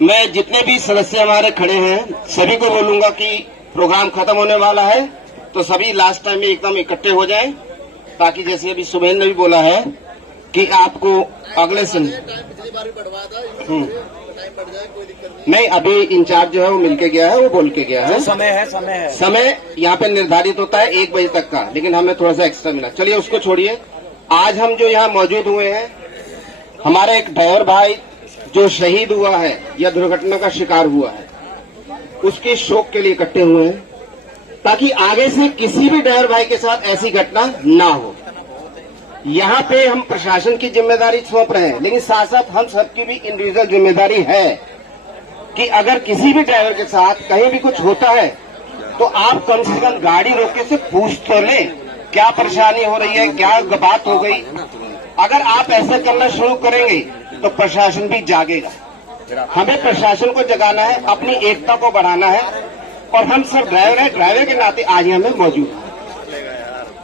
मैं जितने भी सदस्य हमारे खड़े हैं सभी को बोलूंगा कि प्रोग्राम खत्म होने वाला है, तो सभी लास्ट टाइम में एकदम इकट्ठे हो जाएं, ताकि जैसे अभी सुबेल ने भी बोला है कि आपको अगले नहीं, अभी इंचार्ज जो है वो मिलके गया है, वो बोल के गया है। समय यहाँ पे निर्धारित होता है 1 बजे तक का, लेकिन हमें थोड़ा सा एक्स्ट्रा मिला। चलिए उसको छोड़िए। आज हम जो यहाँ मौजूद हुए हैं, हमारा एक ड्राइवर भाई जो शहीद हुआ है या दुर्घटना का शिकार हुआ है, उसके शोक के लिए इकट्ठे हुए हैं, ताकि आगे से किसी भी ड्राइवर भाई के साथ ऐसी घटना ना हो। यहाँ पे हम प्रशासन की जिम्मेदारी सौंप रहे हैं, लेकिन साथ साथ हम सबकी भी इंडिविजुअल जिम्मेदारी है कि अगर किसी भी ड्राइवर के साथ कहीं भी कुछ होता है तो आप कम से कम गाड़ी रोक के से पूछ तो लें, क्या परेशानी हो रही है, क्या बात हो गई। अगर आप ऐसा करना शुरू करेंगे तो प्रशासन भी जागेगा। हमें प्रशासन को जगाना है, अपनी एकता को बढ़ाना है, और हम सब ड्राइवर हैं, ड्राइवर के नाते आज यहाँ में मौजूद हैं।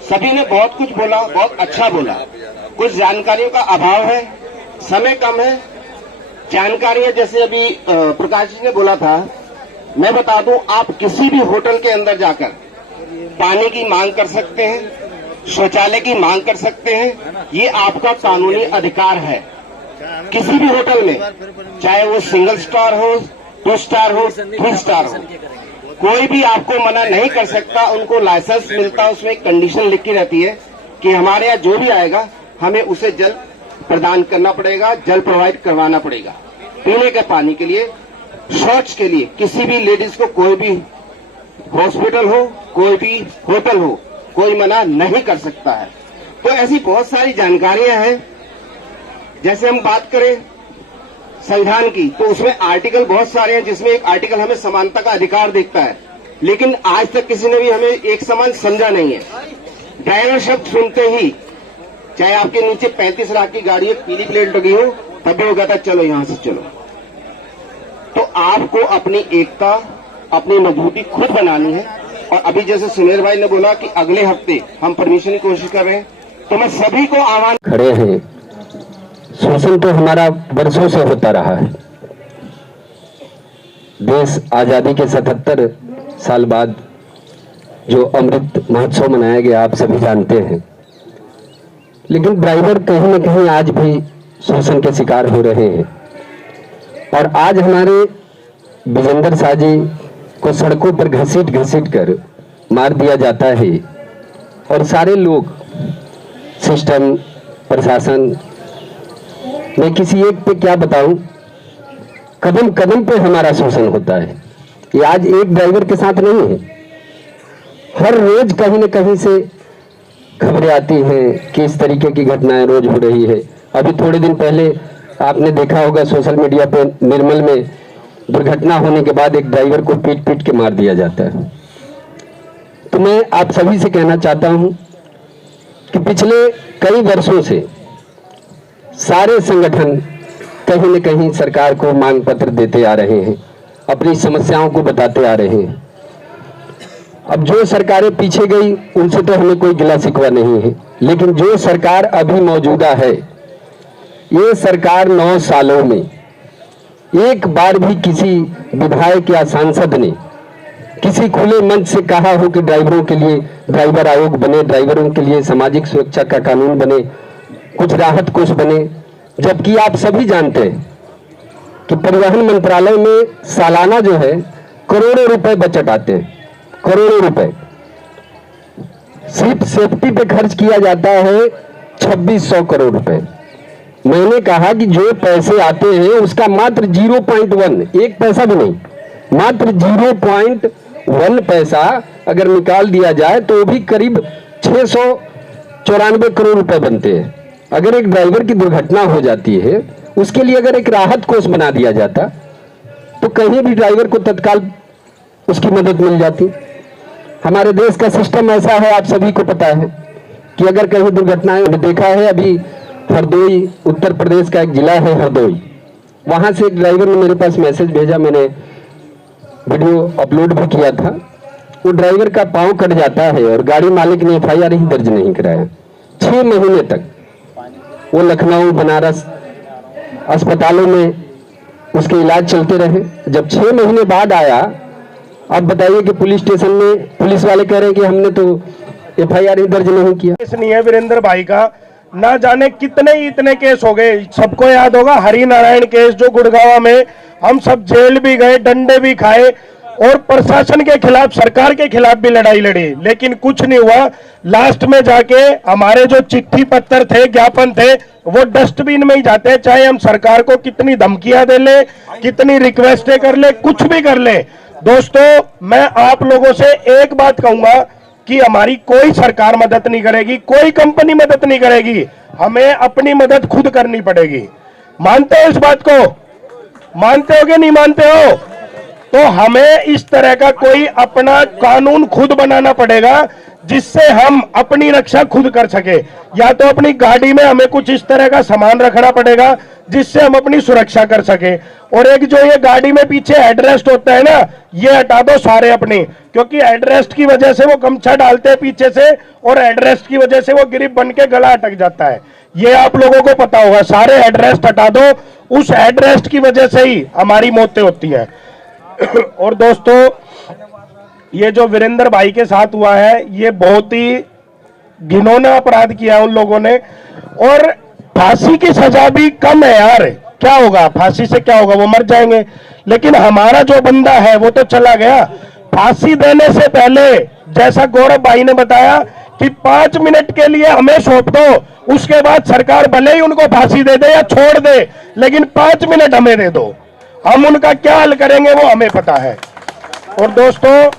सभी ने बहुत कुछ बोला, बहुत अच्छा बोला। कुछ जानकारियों का अभाव है, समय कम है। जानकारियां जैसे अभी प्रकाश जी ने बोला था, मैं बता दूं, आप किसी भी होटल के अंदर जाकर पानी की मांग कर सकते हैं, शौचालय की मांग कर सकते हैं। ये आपका कानूनी अधिकार है। किसी भी होटल में, चाहे वो सिंगल स्टार हो, 2 स्टार हो, 3 स्टार हो, कोई भी आपको मना नहीं कर सकता। उनको लाइसेंस मिलता, उसमें एक कंडीशन लिखी रहती है कि हमारे यहाँ जो भी आएगा हमें उसे जल प्रदान करना पड़ेगा, जल प्रोवाइड करवाना पड़ेगा, पीने के पानी के लिए, शौच के लिए। किसी भी लेडीज को कोई भी हॉस्पिटल हो, कोई भी होटल हो, कोई मना नहीं कर सकता है। तो ऐसी बहुत सारी जानकारियां हैं। जैसे हम बात करें संविधान की, तो उसमें आर्टिकल बहुत सारे हैं, जिसमें एक आर्टिकल हमें समानता का अधिकार देता है, लेकिन आज तक किसी ने भी हमें एक समान समझा नहीं है। ड्राइवर शब्द सुनते ही, चाहे आपके नीचे 35 लाख की गाड़ी है, पीली प्लेट लगी हो, तब भी वो कहता चलो यहां से चलो। तो आपको अपनी एकता, अपनी मजबूती खुद बनानी है। और अभी जैसे सुमेर भाई ने बोला कि अगले हफ्ते हम परमिशन की कोशिश कर रहे हैं, तो मैं सभी को आह्वान खड़े हैं। शोषण तो हमारा वर्षों से होता रहा है। देश आजादी के 77 साल बाद जो अमृत महोत्सव मनाया गया, आप सभी जानते हैं। लेकिन ड्राइवर कहीं न कहीं आज भी शोषण के शिकार हो रहे हैं। और आज हमारे विजेंद्र शाह जी को सड़कों पर घसीट घसीट कर मार दिया जाता है, और सारे लोग, सिस्टम, प्रशासन, मैं किसी एक पे क्या बताऊं, कदम कदम पे हमारा शोषण होता है। ये आज एक ड्राइवर के साथ नहीं है, हर रोज कहीं न कहीं से खबरें आती हैं कि इस तरीके की घटनाएं रोज हो रही है। अभी थोड़े दिन पहले आपने देखा होगा सोशल मीडिया पे, निर्मल में दुर्घटना होने के बाद एक ड्राइवर को पीट पीट के मार दिया जाता है। तो मैं आप सभी से कहना चाहता हूं कि पिछले कई वर्षों से सारे संगठन कहीं न कहीं सरकार को मांग पत्र देते आ रहे हैं, अपनी समस्याओं को बताते आ रहे हैं। अब जो सरकारें पीछे गई उनसे तो हमें कोई गिला शिकवा नहीं है, लेकिन जो सरकार अभी मौजूदा है, ये सरकार 9 सालों में एक बार भी किसी विधायक या सांसद ने किसी खुले मंच से कहा हो कि ड्राइवरों के लिए ड्राइवर आयोग बने, ड्राइवरों के लिए सामाजिक सुरक्षा का कानून बने, कुछ राहत कोष बने। जबकि आप सभी जानते हैं कि परिवहन मंत्रालय में सालाना जो है करोड़ों रुपए बजट आते हैं, करोड़ों रुपए सिर्फ सेफ्टी पे खर्च किया जाता है 2600 करोड़ रुपए। मैंने कहा कि जो पैसे आते हैं उसका मात्र 0.1, एक पैसा भी नहीं, मात्र 0.1 पैसा अगर निकाल दिया जाए तो भी करीब 694 करोड़ रुपए बनते हैं। अगर एक ड्राइवर की दुर्घटना हो जाती है, उसके लिए अगर एक राहत कोष बना दिया जाता तो कहीं भी ड्राइवर को तत्काल उसकी मदद मिल जाती। हमारे देश का सिस्टम ऐसा है, आप सभी को पता है कि अगर कहीं दुर्घटनाएं, देखा है अभी हरदोई, उत्तर प्रदेश का एक जिला है हरदोई, वहां से एक ड्राइवर ने मेरे पास मैसेज भेजा, मैंने वीडियो अपलोड भी किया था। वो ड्राइवर का पांव कट जाता है और गाड़ी मालिक ने FIR ही दर्ज नहीं कराया। 6 महीने तक वो लखनऊ, बनारस अस्पतालों में उसके इलाज चलते रहे। जब 6 महीने बाद आया, अब बताइए कि पुलिस स्टेशन में पुलिस वाले कह रहे हैं कि हमने तो FIR ही दर्ज नहीं किया। केस नहीं है वीरेंद्र भाई का, ना जाने कितने ही इतने केस हो गए। सबको याद होगा हरि नारायण केस, जो गुड़गांव में हम सब जेल भी गए, डंडे भी खाए और प्रशासन के खिलाफ, सरकार के खिलाफ भी लड़ाई लड़ी, लेकिन कुछ नहीं हुआ। लास्ट में जाके हमारे जो चिट्ठी पत्र थे, ज्ञापन थे, वो डस्टबिन में ही जाते हैं। चाहे हम सरकार को कितनी धमकियां दे ले, कितनी रिक्वेस्टें कर ले, कुछ भी कर ले। दोस्तों, मैं आप लोगों से एक बात कहूंगा कि हमारी कोई सरकार मदद नहीं करेगी, कोई कंपनी मदद नहीं करेगी, हमें अपनी मदद खुद करनी पड़ेगी। मानते हो इस बात को? मानते हो कि नहीं मानते हो? तो हमें इस तरह का कोई अपना कानून खुद बनाना पड़ेगा जिससे हम अपनी रक्षा खुद कर सके। या तो अपनी गाड़ी में हमें कुछ इस तरह का सामान रखना पड़ेगा जिससे हम अपनी सुरक्षा कर सके। और एक जो ये गाड़ी में पीछे हेडरेस्ट होता है ना, ये हटा दो सारे अपनी, क्योंकि हेडरेस्ट की वजह से वो गमछा डालते हैं पीछे से और हेडरेस्ट की वजह से वो ग्रिप बन के गला अटक जाता है। ये आप लोगों को पता होगा। सारे हेडरेस्ट हटा दो, उस हेडरेस्ट की वजह से ही हमारी मौतें होती हैं। और दोस्तों, ये जो वीरेंद्र भाई के साथ हुआ है, ये बहुत ही घिनौना अपराध किया उन लोगों ने। और फांसी की सजा भी कम है यार, क्या होगा फांसी से? क्या होगा, वो मर जाएंगे। लेकिन हमारा जो बंदा है वो तो चला गया। फांसी देने से पहले, जैसा गौरव भाई ने बताया कि 5 मिनट के लिए हमें सौंप दो, उसके बाद सरकार भले ही उनको फांसी दे दे या छोड़ दे, लेकिन 5 मिनट हमें दे दो। हम उनका क्या हल करेंगे वो हमें पता है। और दोस्तों,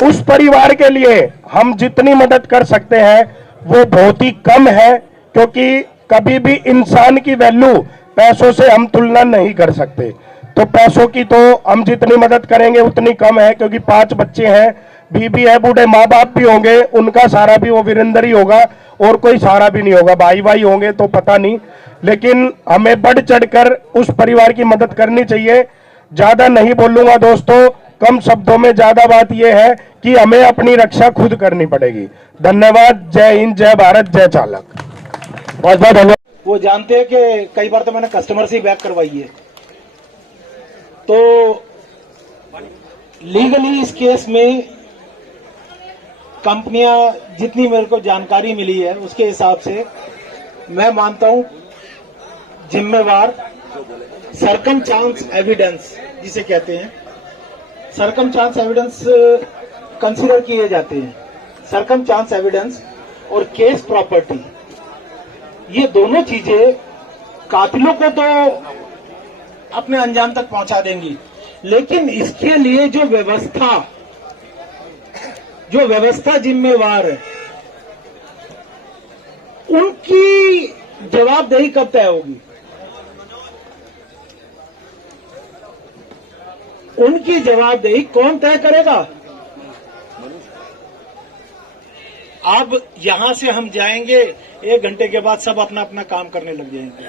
उस परिवार के लिए हम जितनी मदद कर सकते हैं वो बहुत ही कम है, क्योंकि कभी भी इंसान की वैल्यू पैसों से हम तुलना नहीं कर सकते। तो पैसों की तो हम जितनी मदद करेंगे उतनी कम है, क्योंकि 5 बच्चे हैं, बीबी है, बूढ़े माँ बाप भी होंगे, उनका सहारा भी वो वीरेंद्र ही होगा और कोई सहारा भी नहीं होगा। भाई होंगे तो पता नहीं, लेकिन हमें बढ़ चढ़कर उस परिवार की मदद करनी चाहिए। ज्यादा नहीं बोलूंगा दोस्तों, कम शब्दों में ज्यादा बात यह है कि हमें अपनी रक्षा खुद करनी पड़ेगी। धन्यवाद। जय हिंद, जय भारत, जय चालक। बहुत बहुत धन्यवाद। वो जानते हैं कि कई बार तो मैंने कस्टमर से ही बैक करवाई है। तो लीगली इस केस में कंपनियां, जितनी मेरे को जानकारी मिली है उसके हिसाब से मैं मानता हूं जिम्मेवार सरकमस्टांस एविडेंस जिसे कहते हैं, सरकमस्टांस एविडेंस कंसीडर किए जाते हैं। सरकमस्टांस एविडेंस और केस प्रॉपर्टी, ये दोनों चीजें कातिलों को तो अपने अंजाम तक पहुंचा देंगी, लेकिन इसके लिए जो व्यवस्था जिम्मेवार है, उनकी जवाबदेही कब तय होगी? उनकी जवाबदेही कौन तय करेगा? अब यहां से हम जाएंगे, 1 घंटे के बाद सब अपना अपना काम करने लग जाएंगे।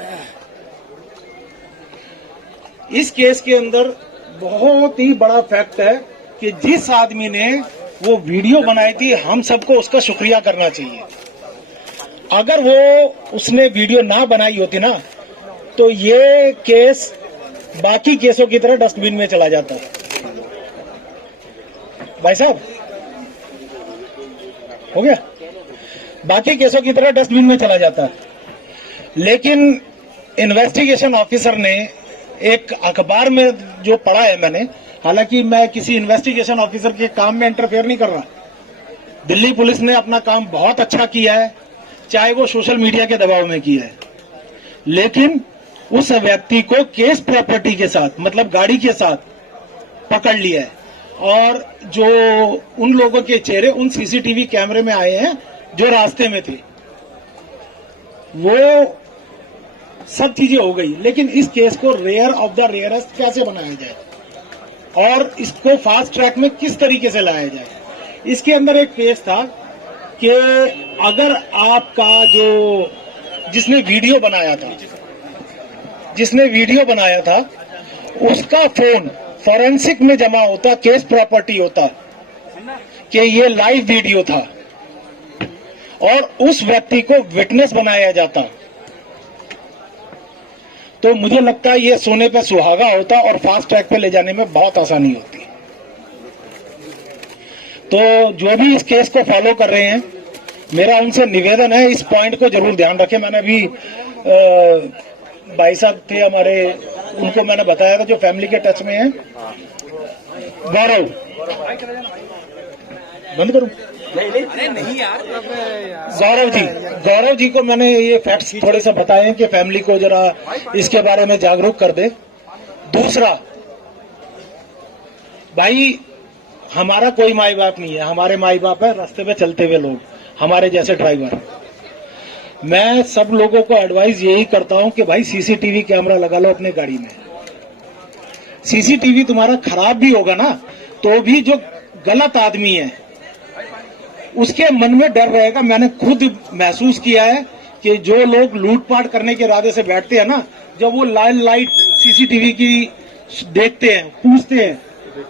इस केस के अंदर बहुत ही बड़ा फैक्ट है कि जिस आदमी ने वो वीडियो बनाई थी, हम सबको उसका शुक्रिया करना चाहिए। अगर वो उसने वीडियो ना बनाई होती ना, तो ये केस बाकी केसों की तरह डस्टबिन में चला जाता। भाई साहब, हो गया? बाकी केसों की तरह डस्टबिन में चला जाता। लेकिन इन्वेस्टिगेशन ऑफिसर ने एक अखबार में जो पढ़ा है मैंने, हालांकि मैं किसी इन्वेस्टिगेशन ऑफिसर के काम में इंटरफेयर नहीं कर रहा, दिल्ली पुलिस ने अपना काम बहुत अच्छा किया है, चाहे वो सोशल मीडिया के दबाव में किया है, लेकिन उस व्यक्ति को केस प्रॉपर्टी के साथ, मतलब गाड़ी के साथ पकड़ लिया है। और जो उन लोगों के चेहरे उन सीसीटीवी कैमरे में आए हैं जो रास्ते में थे, वो सब चीजें हो गई। लेकिन इस केस को रेयर ऑफ द रेयरेस्ट कैसे बनाया जाए और इसको फास्ट ट्रैक में किस तरीके से लाया जाए? इसके अंदर एक केस था कि अगर आपका जिसने वीडियो बनाया था उसका फोन फॉरेंसिक में जमा होता, केस प्रॉपर्टी होता कि ये लाइव वीडियो था और उस व्यक्ति को विटनेस बनाया जाता, तो मुझे लगता है ये सोने पे सुहागा होता और फास्ट ट्रैक पे ले जाने में बहुत आसानी होती। तो जो भी इस केस को फॉलो कर रहे हैं, मेरा उनसे निवेदन है इस पॉइंट को जरूर ध्यान रखें। मैंने अभी भाई साहब थे हमारे, उनको मैंने बताया था जो फैमिली के टच में है, गौरव, बंद करूं? नहीं यार, गौरव जी को मैंने ये फैक्ट्स थोड़े से बताए हैं कि फैमिली को जरा इसके बारे में जागरूक कर दे। दूसरा, भाई हमारा कोई माई बाप नहीं है, हमारे माई बाप है रास्ते पे चलते हुए लोग, हमारे जैसे ड्राइवर। मैं सब लोगों को एडवाइस यही करता हूं कि भाई सीसीटीवी कैमरा लगा लो अपने गाड़ी में। सीसीटीवी तुम्हारा खराब भी होगा ना, तो भी जो गलत आदमी है उसके मन में डर रहेगा। मैंने खुद महसूस किया है कि जो लोग लूटपाट करने के इरादे से बैठते हैं ना, जब वो लाइट सीसीटीवी की देखते हैं, पूछते हैं,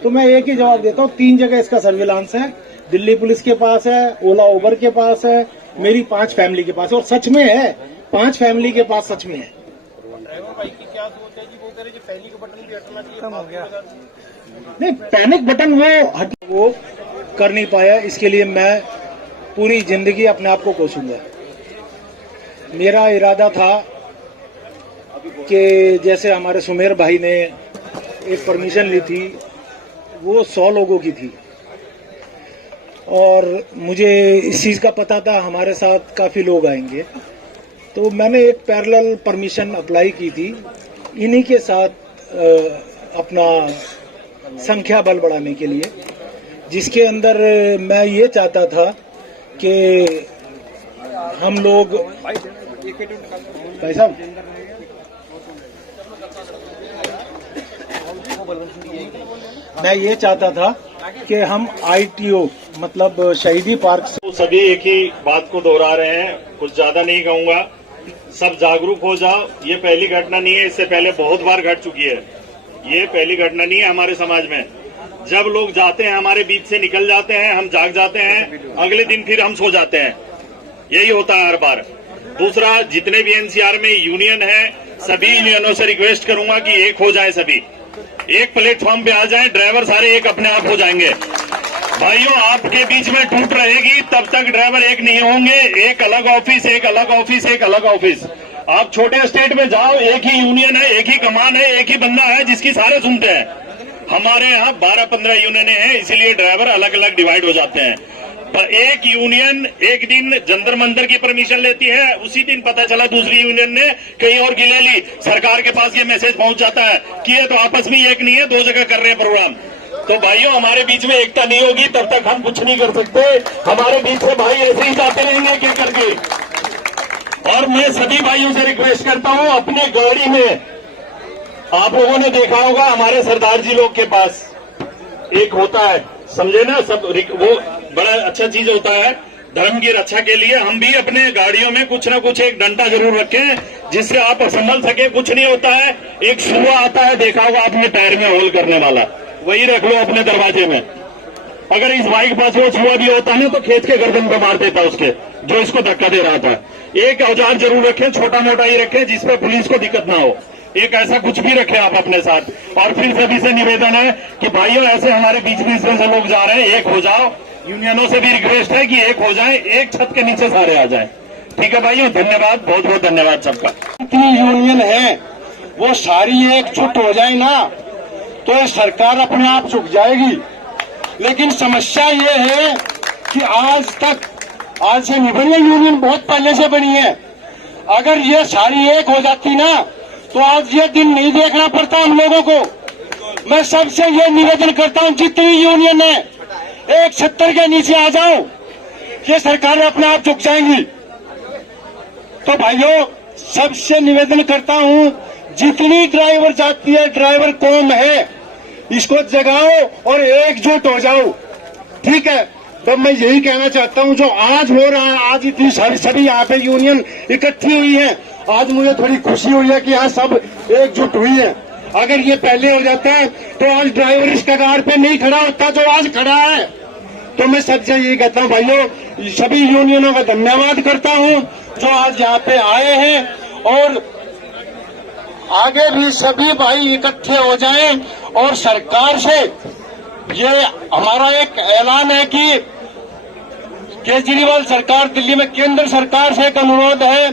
तो मैं एक ही जवाब देता हूँ, 3 जगह इसका सर्विलांस है। दिल्ली पुलिस के पास है, ओला उबर के पास है, मेरी 5 फैमिली के पास है, और सच में है, 5 फैमिली के पास सच में है। नहीं, पैनिक बटन वो कर नहीं पाया, इसके लिए मैं पूरी जिंदगी अपने आप को कोसूंगा। मेरा इरादा था कि जैसे हमारे सुमेर भाई ने एक परमिशन ली थी, वो 100 लोगों की थी, और मुझे इस चीज का पता था हमारे साथ काफी लोग आएंगे, तो मैंने एक पैरेलल परमिशन अप्लाई की थी इन्हीं के साथ अपना संख्या बल बढ़ाने के लिए, जिसके अंदर मैं ये चाहता था कि हम लोग, भाई साहब, मैं ये चाहता था कि हम ITO मतलब शहीदी पार्क से, तो सभी एक ही बात को दोहरा रहे हैं, कुछ ज्यादा नहीं कहूंगा। सब जागरूक हो जाओ। ये पहली घटना नहीं है, इससे पहले बहुत बार घट चुकी है। ये पहली घटना नहीं है हमारे समाज में। जब लोग जाते हैं, हमारे बीच से निकल जाते हैं, हम जाग जाते हैं, अगले दिन फिर हम सो जाते हैं। यही होता है हर बार। दूसरा, जितने भी NCR में यूनियन है, सभी यूनियनों से रिक्वेस्ट करूंगा कि एक हो जाए, सभी एक प्लेटफॉर्म पे आ जाए, ड्राइवर सारे एक अपने आप हो जाएंगे। भाइयों, आपके बीच में टूट रहेगी तब तक ड्राइवर एक नहीं होंगे। एक अलग ऑफिस, एक अलग ऑफिस, एक अलग ऑफिस। आप छोटे स्टेट में जाओ, एक ही यूनियन है, एक ही कमान है, एक ही बंदा है जिसकी सारे सुनते हैं। हमारे यहाँ 12-15 यूनियनें हैं, इसीलिए ड्राइवर अलग अलग डिवाइड हो जाते हैं। पर एक यूनियन एक दिन जंतर मंतर की परमिशन लेती है, उसी दिन पता चला दूसरी यूनियन ने कहीं और की ले ली। सरकार के पास ये मैसेज पहुंच जाता है कि ये तो आपस में एक नहीं है, 2 जगह कर रहे हैं प्रोग्राम। तो भाइयों, हमारे बीच में एकता नहीं होगी तब तक हम कुछ नहीं कर सकते। हमारे बीच से भाई ऐसे ही जाते रहेंगे क्या करके। और मैं सभी भाइयों से रिक्वेस्ट करता हूं, अपने गाड़ी में, आप लोगों ने देखा होगा हमारे सरदार जी लोग के पास एक होता है, समझे ना, सब वो बड़ा अच्छा चीज होता है धर्म की रक्षा के लिए। हम भी अपने गाड़ियों में कुछ ना कुछ एक डंडा जरूर रखें जिससे आप संभल सके। कुछ नहीं होता है, एक सुआ आता है, देखा होगा आपने, टायर में होल करने वाला, वही रख लो अपने दरवाजे में। अगर इस बाइक पास वो छुआ भी होता है ना, तो खींच के गर्दन पे मार देता उसके जो इसको धक्का दे रहा था। एक औजार जरूर रखें, छोटा मोटा ही रखें जिसपे पुलिस को दिक्कत ना हो। एक ऐसा कुछ भी रखें आप अपने साथ। और फिर सभी से निवेदन है कि भाइयों, ऐसे हमारे बीच में से लोग जा रहे हैं, एक हो जाओ। यूनियनों से भी रिक्वेस्ट है कि एक हो जाए, एक छत के नीचे सारे आ जाए। ठीक है भाइयों, धन्यवाद, बहुत बहुत धन्यवाद सबका। जितनी यूनियन है वो सारी एकजुट हो जाए ना, तो सरकार अपने आप झुक जाएगी। लेकिन समस्या ये है कि आज से नहीं बनी है यूनियन, बहुत पहले से बनी है। अगर ये सारी एक हो जाती ना, तो आज ये दिन नहीं देखना पड़ता हम लोगों को। मैं सबसे ये निवेदन करता हूं, जितनी यूनियन है एक 70 के नीचे आ जाओ, ये सरकार अपने आप झुक जाएंगी। तो भाइयों, सबसे निवेदन करता हूं, जितनी ड्राइवर जाती है, ड्राइवर कौम है, इसको जगाओ और एकजुट हो जाओ। ठीक है, तो मैं यही कहना चाहता हूं, जो आज हो रहा है, आज इतनी सारी सभी यहाँ पे यूनियन इकट्ठी हुई है, आज मुझे थोड़ी खुशी हुई है कि यहाँ सब एकजुट हुई है। अगर ये पहले हो जाता है तो आज ड्राइवर इस कगार पे नहीं खड़ा होता जो आज खड़ा है। तो मैं सबसे यही कहता हूँ भाइयों, सभी यूनियनों का धन्यवाद करता हूँ जो आज यहाँ पे आए हैं। और आगे भी सभी भाई इकट्ठे हो जाएं और सरकार से ये हमारा एक ऐलान है कि केजरीवाल सरकार, दिल्ली में केंद्र सरकार से एक अनुरोध है,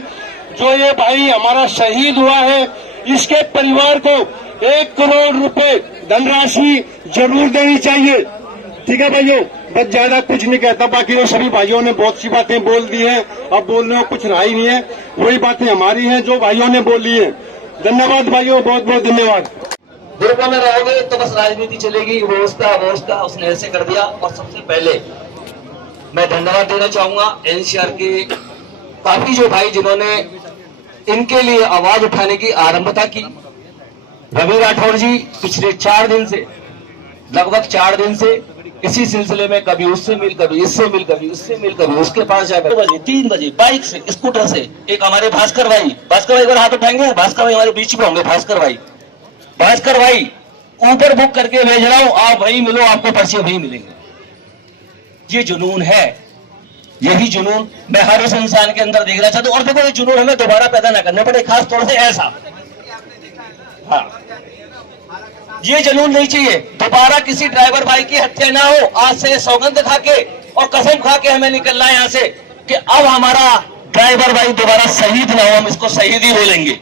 जो ये भाई हमारा शहीद हुआ है इसके परिवार को 1 करोड़ रुपए धनराशि जरूर देनी चाहिए। ठीक है भाइयों, बस ज्यादा कुछ नहीं कहता, बाकी वो सभी भाइयों ने बहुत सी बातें बोल दी हैं, अब बोलने को कुछ रहा ही नहीं है, वही बातें हमारी हैं जो भाइयों ने बोली है। धन्यवाद भाइयों, बहुत बहुत धन्यवाद। ग्रुपों में रहोगे तो बस राजनीति चलेगी, व्यवस्था उसने ऐसे कर दिया। और सबसे पहले मैं धन्यवाद देना चाहूंगा एनसीआर के काफी जो भाई जिन्होंने इनके लिए आवाज उठाने की आरंभता की। रवि राठौर जी पिछले 4 दिन से, लगभग 4 दिन से इसी सिलसिले में कभी उससे मिल, कभी इससे मिल, कभी उससे मिल, कभी उसके पास जाकर 2 बजे 3 बजे बाइक से, स्कूटर से, एक हमारे भास्कर भाई अगर हाथ उठाएंगे, भास्कर भाई हमारे बीच में होंगे। भास्कर भाई ऊपर बुक करके भेज रहा हूं, आप वही मिलो, आपको पर्चे वही मिलेंगे। ये जुनून है, यही जुनून मैं हर उस इंसान के अंदर देखना चाहता हूं। और देखो, ये जुनून हमें दोबारा पैदा ना करने पड़े, खास तौर से ऐसा। हाँ, ये जुनून नहीं चाहिए दोबारा किसी ड्राइवर भाई की हत्या ना हो। आज से सौगंध खा के और कसम खा के हमें निकलना है यहाँ से कि अब हमारा ड्राइवर भाई दोबारा शहीद ना हो, हम इसको शहीद ही बोलेंगे,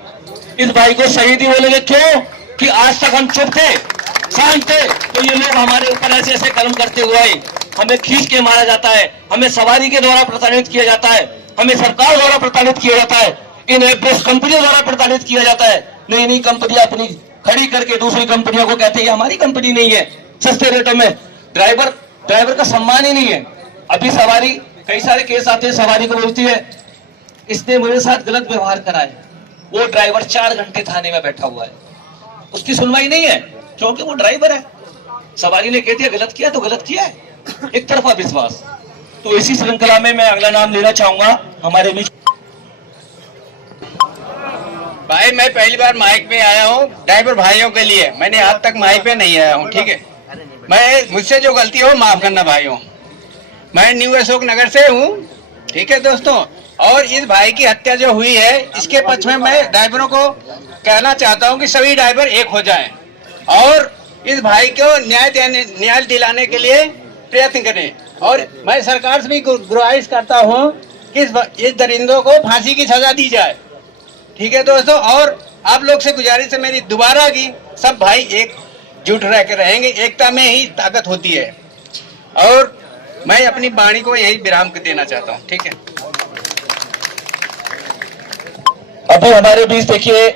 इस भाई को शहीद ही बोलेंगे। क्यों कि आज तक हम चुप थे, शांत थे, तो ये लोग हमारे ऊपर ऐसे ऐसे कलम करते हुए आए। हमें खींच के मारा जाता है, हमें सवारी के द्वारा प्रताड़ित किया जाता है, हमें सरकार द्वारा प्रताड़ित किया जाता है, इन एवरेज कंपनियों द्वारा प्रताड़ित किया जाता है। नई नई कंपनियां अपनी खड़ी करके दूसरी कंपनियों को कहते हैं हमारी कंपनी नहीं है, सस्ते रेटों में। ड्राइवर का सम्मान ही नहीं है। अभी सवारी, कई सारे केस आते हैं, सवारी को बोलती है इसने मेरे साथ गलत व्यवहार करा है, वो ड्राइवर 4 घंटे थाने में बैठा हुआ है, उसकी सुनवाई नहीं है क्योंकि वो ड्राइवर है। सवारी ने कह दिया गलत किया तो गलत किया है, एक तरफा विश्वास। तो इसी श्रृंखला में मैं अगला नाम लेना चाहूंगा हमारे बीच। भाई मैं पहली बार माइक पे आया हूँ ड्राइवर भाइयों के लिए, मैंने आज तक माइक पे नहीं आया हूँ। ठीक है, मुझसे जो गलती हो माफ करना भाइयों। मैं न्यू अशोक नगर से हूँ। ठीक है दोस्तों, और इस भाई की हत्या जो हुई है इसके पक्ष में मैं ड्राइवरों को कहना चाहता हूँ कि सभी ड्राइवर एक हो जाएं और इस भाई को न्याय दिलाने के लिए प्रयत्न करें। और मैं सरकार से भी गुजारिश करता हूँ कि इस दरिंदों को फांसी की सजा दी जाए। ठीक है दोस्तों, और आप लोग से गुजारिश है मेरी दोबारा की, सब भाई एकजुट रह के रहेंगे, एकता में ही ताकत होती है। और मैं अपनी वाणी को यही विराम देना चाहता हूँ। ठीक है, अभी हमारे बीच देखिए